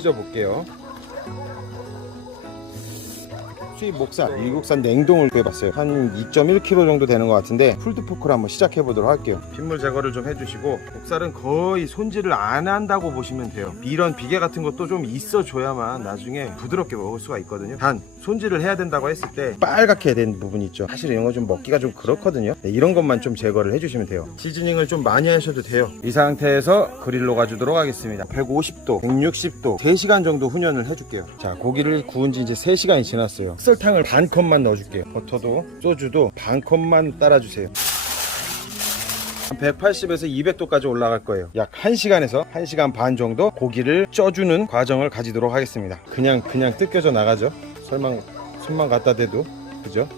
찢어 볼게요. 수입 목살, 미국산 냉동을 구해봤어요. 한 2.1kg 정도 되는 것 같은데 풀드포크를 한번 시작해 보도록 할게요. 핏물 제거를 좀 해주시고, 목살은 거의 손질을 안 한다고 보시면 돼요. 이런 비계 같은 것도 좀 있어줘야만 나중에 부드럽게 먹을 수가 있거든요. 단 손질을 해야 된다고 했을 때 빨갛게 된 부분이 있죠. 사실 이런 거 좀 먹기가 좀 그렇거든요. 네, 이런 것만 좀 제거를 해주시면 돼요. 시즈닝을 좀 많이 하셔도 돼요. 이 상태에서 그릴로 가주도록 하겠습니다. 150도, 160도 3시간 정도 훈연을 해줄게요. 자, 고기를 구운 지 이제 3시간이 지났어요. 설탕을 반 컵만 넣어줄게요. 버터도 소주도 반 컵만 따라주세요. 180에서 200도까지 올라갈 거예요. 약 1시간에서 1시간 반 정도 고기를 쪄주는 과정을 가지도록 하겠습니다. 그냥 뜯겨져 나가죠. 설마 손만 갖다 대도, 그죠?